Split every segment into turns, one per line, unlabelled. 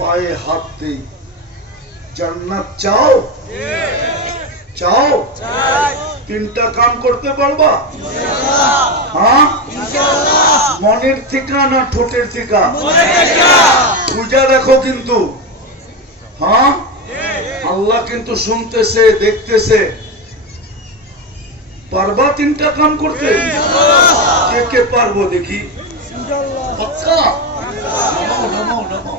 পায়ে হাত দেই। জান্নাত চাও? চাও? তিনটা কাম করতে পারবা? হ্যাঁ? মনের থিকা না ঠোঁটের থিকা পূজা দেখো কিন্তু। হ্যাঁ? আল্লাহ কিন্তু শুনতেছে দেখতেছে। পারবা তিনটা কাম করতে? কে কে পারব দেখি? পাক্কা? নামাও, নামাও, নামাও।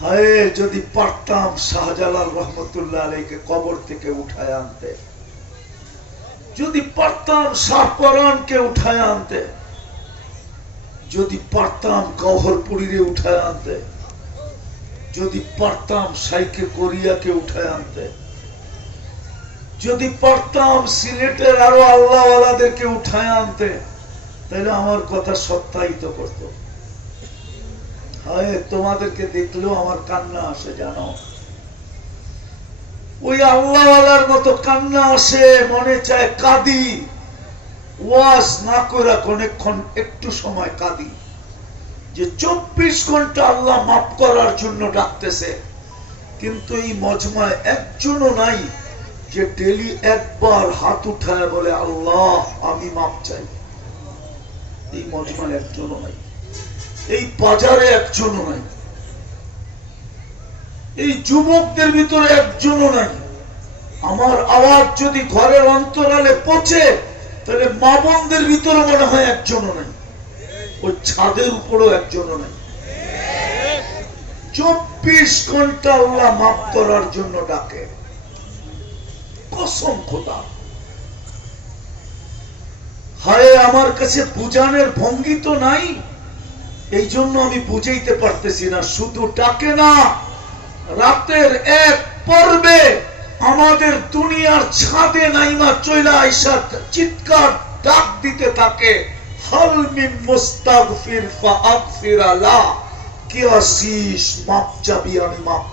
হায়, যদি পারতাম শাহজালাল রহমতুল্লাহ আলীকে কবর থেকে উঠায় আনতে। যদি পারতাম শাহপরানকে উঠায় আনতে। যদি পারতাম গহরপুরীরে উঠায় আনতে। যদি পারতাম সাইকে কোরিয়াকে উঠায় আনতে। যদি পারতাম সিলেটের আরও আল্লাহওয়ালাদেরকে উঠায় আনতে। তাহলে আমার কথা সত্যায়িত করত। তোমাদেরকে দেখলেও আমার কান্না আসে, জানো? ওই আল্লাহওয়ালার মতো কান্না আসে, মনে চায় কাঁদি। ওয়াজ না করে অনেকক্ষণ একটু সময় কাঁদি। যে চব্বিশ ঘণ্টা আল্লাহ মাফ করার জন্য ডাকতেছে, কিন্তু এই মজমায় একজনও নাই যে ডেলি একবার হাত উঠায় বলে, আল্লাহ, আমি মাপ চাই। এই মজমায় একজনও নাই। এই বাজারে একজনও নাই। এই যুবকদের ভিতরে একজনও নাই। আমার আওয়াজ যদি ঘরের অন্তরালে পচে তাহলে মা বোনদের ভিতরে মনে হয় একজনও নাই। ওই ছাদের উপরও একজনও নাই। চব্বিশ ঘণ্টা আল্লাহ মাফ করার জন্য ডাকে। কসম খোদা। হায়, আমার কাছে বুঝানোর ভঙ্গি তো নাই। এই জন্য আমি বুঝাইতে পারতেছি না, শুধু ডাকে না, রাতের এক পর্বে আমাদের দুনিয়ার ছাদে নাইমা চইলা আইসা চিৎকার ডাক দিতে থাকে আমি মাপ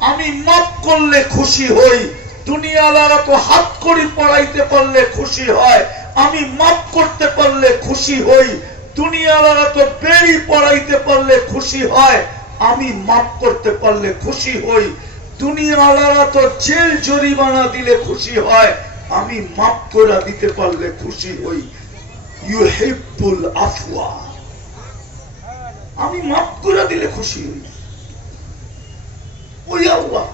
আমি মাপ করলে খুশি হই। দুনিয়াওয়ালা তো হাত করি পড়াইতে পারলে খুশি হয়, আমি মাপ করতে পারলে খুশি হই। দুনিয়াওয়ালা তো বেড়ি পড়াইতে পারলে খুশি হয়, আমি মাপ করতে পারলে খুশি হই। দুনিয়াওয়ালা তো জেল জরিমানা দিলে খুশি হয়, আমি মাপ করে দিতে পারলে খুশি হই। ইউহিব্বুল আফওয়া। আমি মাফ করে দিলে খুশি হই। ওই আল্লাহ।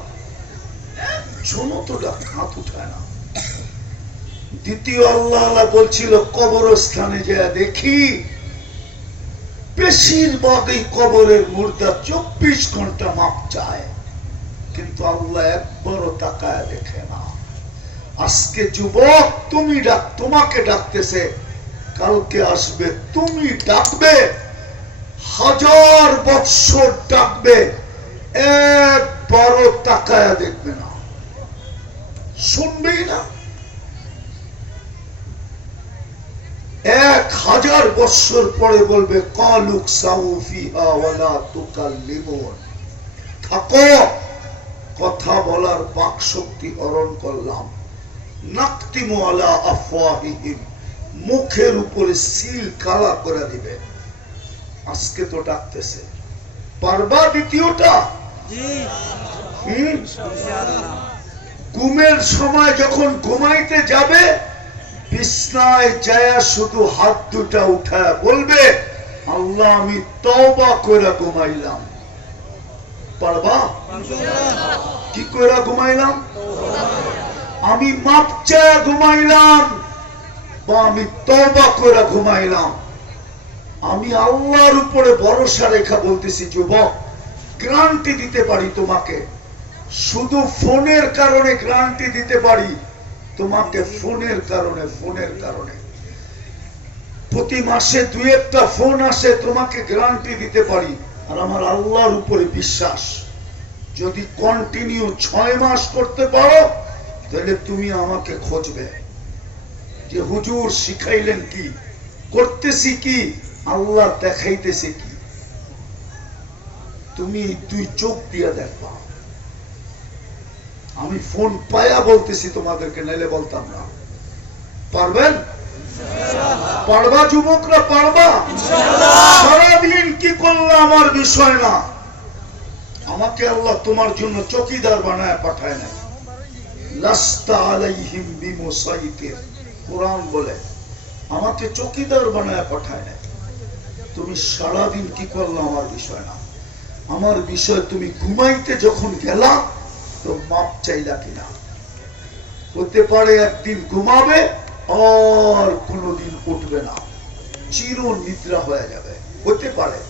কবরের মুর্দা চব্বিশ ঘণ্টা মাপ চায়, কিন্তু আল্লাহ একবারও তাকায় দেখে না। আজকে যুবক, তুমি ডাক, তোমাকে ডাকতেছে, কালকে আসবে, তুমি ডাকবে, হাজার বৎসর ডাকবে, একবারও তাকায়া দেখবে না। শুনবেই না। এক হাজার বৎসর পরে বলবে কালুক সাউফিহা ওয়ালা তুকাল্লিমুন। থাকো কথা বলার বাক শক্তি হরণ করলাম। নাকতিমু আলা আফওয়াহিহিম মুখের উপরে সিল কালা করে দিবে। আজকে তো ডাকতেছে। পারবা দ্বিতীয়টা? হুম? ঘুমের সময় যখন ঘুমাইতে যাবে, বিছনায় যায় শুধু হাত দুটা উঠায় বলবে, আল্লাহ, আমি তওবা করে ঘুমাইলাম। পারবা? কি করে ঘুমাইলাম? আমি মাপ চায় ঘুমাইলাম বা আমি তবা করে ঘুমাইলাম। আমি আল্লাহর উপরে ভরসা রেখা বলতেছি, যুবক গ্রান্টি দিতে পারি তোমাকে। শুধু ফোনের কারণে গ্রান্টি দিতে পারি, তোমাকে ফোনের কারণে ফোনের কারণে। প্রতি মাসে দুই একটা ফোন আসে, তোমাকে গ্রান্টি দিতে পারি। আর আমার আল্লাহর উপরে বিশ্বাস, যদি কন্টিনিউ ছয় মাস করতে পারো, তাহলে তুমি আমাকে খোঁজবে। যে হুজুর শিখাইলেন কি, করতেছি কি, আল্লাহ দেখাইতেছে কি। তুমি দুই চোখ দিয়ে দেখবা। আমি ফোন পায়া বলতেছি তোমাদেরকে, নাইলে বলতাম না। পারবেন? পারবা যুবকরা, পারবা? সারাদিন কি করল আমার বিষয় না? আমাকে আল্লাহ তোমার জন্য চকিদার বানায় পাঠায় না আমার বিষয় না? আমার বিষয় তুমি ঘুমাইতে যখন গেলা তো মাপ চাইলা কিনা। হতে পারে একদিন ঘুমাবে আর কোনোদিন উঠবে না। চির নিদ্রা হয়ে যাবে। হতে পারে।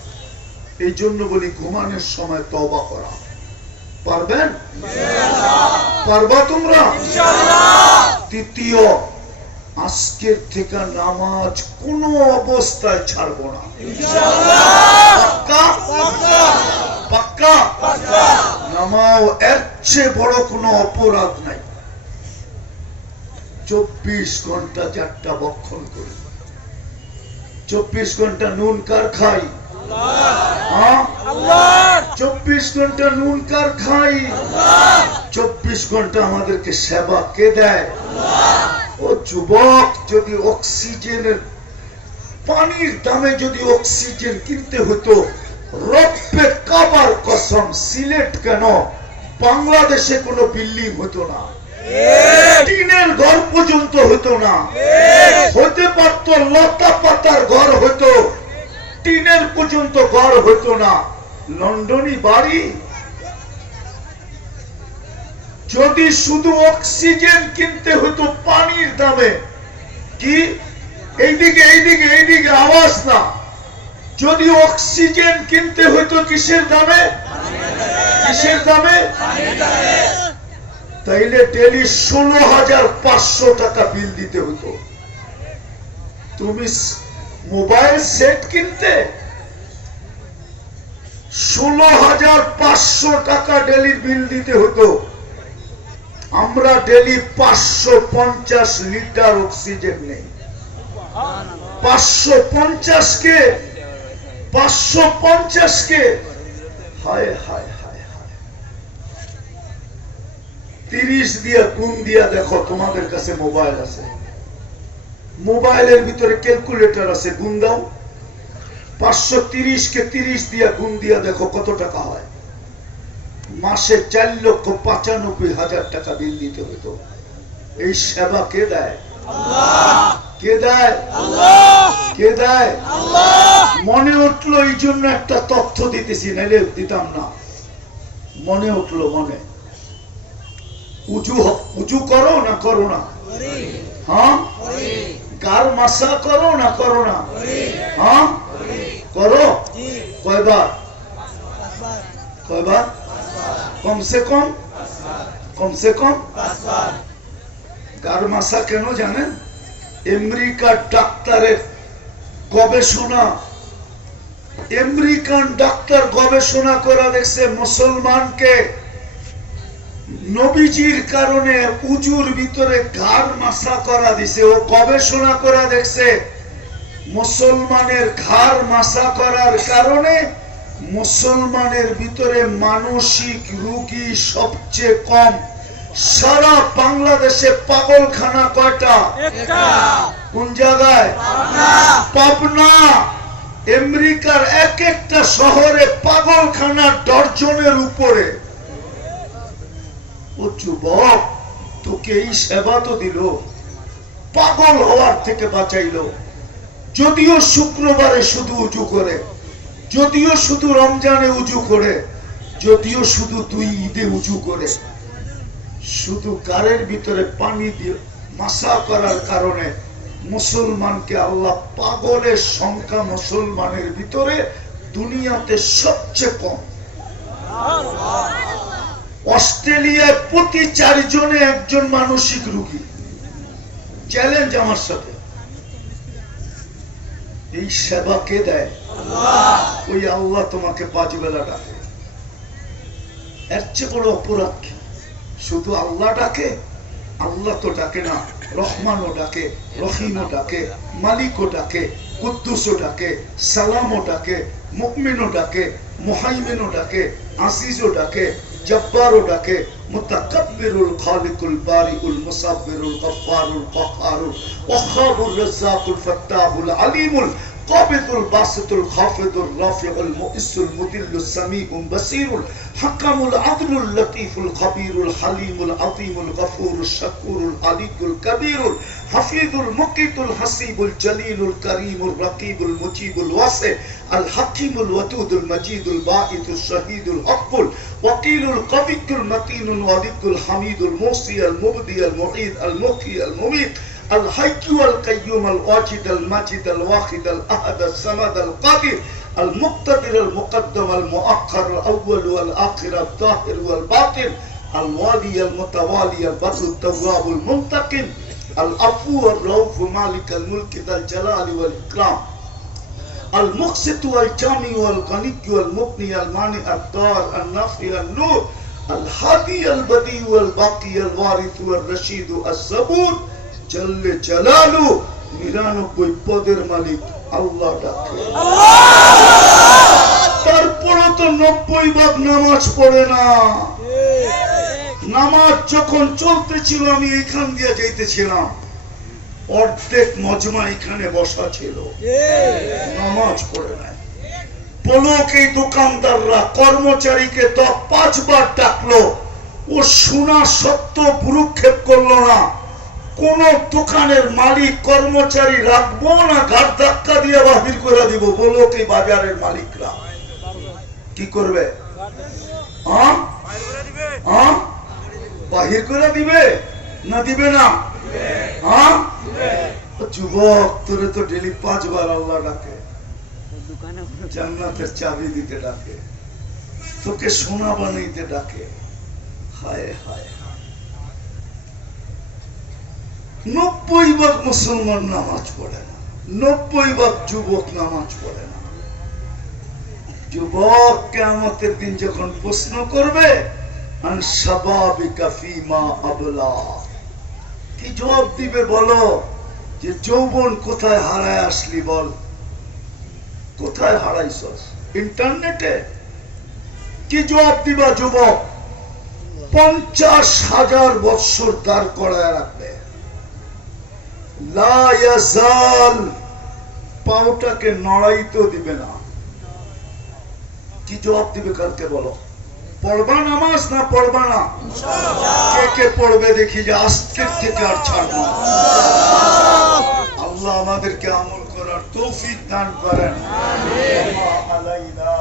এই জন্য বলি ঘুমানোর সময় তবা করা। পারবেন? পারবা তোমরা? তৃতীয় আজকের থেকে নামাজ কোনো অবস্থায় ছাড়বো না। পাক্কা? পাক্কা। নামাও এর চেয়ে বড় কোনো অপরাধ নাই। চব্বিশ ঘণ্টা চারটা বক্ষণ করি। চব্বিশ ঘণ্টা নুন কার খাই? হ্যাঁ? চব্বিশ ঘণ্টা নুন কার খাই? চব্বিশ ঘণ্টা আমাদেরকে সেবা কে দেয়? ও যুবক, যদি অক্সিজেনের পানির দামে যদি অক্সিজেন কিনতে হতো, রব্বে কাবার কসম, সিলেট কেন বাংলাদেশে কোনো বিল্ডিং হতো না। টিনের ঘর পর্যন্ত হতো না। হতে পারতো লতা পাতার ঘর হতো। টিনের পর্যন্ত ঘর হতো না। লন্ডনই বাড়ি। যদি শুধু অক্সিজেন কিনতে হতো পানির দামে কি? এইদিকে এইদিকে এইদিকে আওয়াজ না। যদি অক্সিজেন কিনতে হতো কিসের দামে? কিসের দামে? তাইলে ডেলি ষোলো হাজার পাঁচশো টাকা বিল দিতে হতো। তুমি মোবাইল সেট কিনতে? ষোলো হাজার পাঁচশো টাকা ডেলি বিল দিতে হতো। আমরা ডেলি পাঁচশো পঞ্চাশ লিটার অক্সিজেন নেই। পাঁচশো পঞ্চাশ কে? পাঁচশো পঞ্চাশ কে? হায় হায় হায়। তিরিশ দিয়া গুণ দিয়া দেখো তোমাদের কাছে মোবাইল আছে। মোবাইলের ভিতরে ক্যালকুলেটর আছে গুণ দাও। পাঁচশো কে তিরিশ দিয়া গুণ দিয়া দেখো কত টাকা হয়। মাসে চার লক্ষ পঁচানব্বই হাজার টাকা বিল দিতে হতো এই সেবা কে দেয়? কে দেয়? কে দেয়? মনে উঠল এই জন্য একটা তথ্য দিতেছি নাইলে দিতাম না। মনে উঠল মনে। উঁচু করো না করো না? হ্যাঁ? গার মাসা করো না করো না? হ্যাঁ? করো। কয়বার? কয়বার? কমসে কম? কমসে কম? মাসা কেন জানেন? আমেরিকার ডাক্তারের গবেষণা। আমেরিকান ডাক্তার গবেষণা করে দেখছে মুসলমানকে নবীজির কারণে উজুর ভিতরে ঘাড় মাসা করা দিছে ও গবেষণা করে দেখছে মুসলমানের ঘাড় মাসা করার কারণে মুসলমানের ভিতরে মানসিক রোগী সবচেয়ে কম। সারা বাংলাদেশে পাগলখানা কয়টা? কোন জায়গায়? পাবনা। আমেরিকার এক একটা শহরে পাগলখানা ডর্জনের উপরে। ও যুবক, তোকে এই সেবা তো দিল। পাগল হওয়ার থেকে বাঁচাইলো। যদিও শুক্রবারে শুধু উঁচু করে, যদিও শুধু রমজানে উঁচু করে, যদিও শুধু দুই ঈদে উঁচু করে, শুধু কারের ভিতরে পানি দিয়ে মাসা করার কারণে মুসলমানকে আল্লাহ পাগলের সংখ্যা মুসলমানের ভিতরে দুনিয়াতে সবচেয়ে কম। অস্ট্রেলিয়ায় প্রতি চারজনে একজন মানসিক রোগী। চ্যালেঞ্জ আমার সাথে। এই সেবা কে দেয়? ওই আল্লাহ তোমাকে পাঁচ বেলা ডাকে। এর চেয়ে বড় অপরাধ কি? শুধু আল্লাহ ডাকে? আল্লাহ তো ডাকে না রহমানও ডাকে রহিমও ডাকে মালিকও ডাকে কুদ্দুসও ডাকে সালামও ডাকে মুকমিনও ডাকে মুহাইমিনও ডাকে আসিজও ডাকে جبار ডাকে متكبر الخالق البارئ المصبر الغفار القهار الوهاب الرزاق الفتاح العليم قابض الباسط الخافض الرافع المؤس المذل السميع بصير الحكم العدل اللطيف الخبير الحليم العظيم الغفور الشكور العلي الكبير الحفيظ المقيت الحسيب الجليل الكريم الرقيب المجيب الواسع الحكيم الودود المجيد الباعث الشهيد الحق الوكيل القوي المتين الولي الحميد الموصي المبدي المعيد المحيي المميت الحي والقيوم الواجد الماجد الواحد الأحد الصمد القادر المقتدر المقدم المؤخر الأول والآخر الظاهر والباطن الوالي المتوالي البر التواب المنتقم العفو الرؤوف مالك الملك ذا الجلال والإكرام المقسط والجامع والغني والمغني المانع الدار النافع النور الهادي البديع والباقي الوارث والرشيد الصبور জল্লে জালালু নিরানব্বই পদের মালিক আল্লাহ ডাকে। তারপরে তো নব্বই ভাগ নামাজ পড়ে না। নামাজ যখন চলতেছিল, আমি এখান দিয়ে যাইতেছিলাম। অর্ধেক মজমা এখানে বসা ছিল। নামাজ পড়ে নাই। পলক এই দোকানদাররা, কর্মচারীকে তো পাঁচবার ডাকলো। ও শোনা সত্য ভুরুক্ষেপ করল না। কোন দোকানের মালিক, কর্মচারী রাখব না, ঘাট ধাক্কা দিয়ে বাহির করে দিব? বলো কি বাজারের মালিকরা। কি করবে? বাহির করে দিবে না দিবে না? যুবক, তোরে তো ডেলি পাঁচবার আল্লাহ ডাকে। জান্নাতের চাবি দিতে ডাকে। তোকে সোনা বানাইতে ডাকে। হায় হায়। নব্বই ভাগ মুসলমান নামাজ পড়ে না। নব্বই ভাগ যুবক নামাজ পড়ে না। যুবক কেমতের দিন যখন প্রশ্ন করবে কি জবাব দিবে বলো? যে যৌবন কোথায় হারায় আসলি বল? কোথায় হারাইছস? ইন্টারনেটে? কি জবাব দিবা যুবক? পঞ্চাশ হাজার বৎসর দাঁড় করায় রাখবে। পাওটাকে দিবে না। কি জবাব দিবে কালকে বলো? পড়বা নামাজ না পড়বা না? কে কে পড়বে দেখি যে আজকের থেকে আর ছাড়বো আল্লাহ আমাদেরকে আমল করার তৌফিক দান করেন। আলাইনা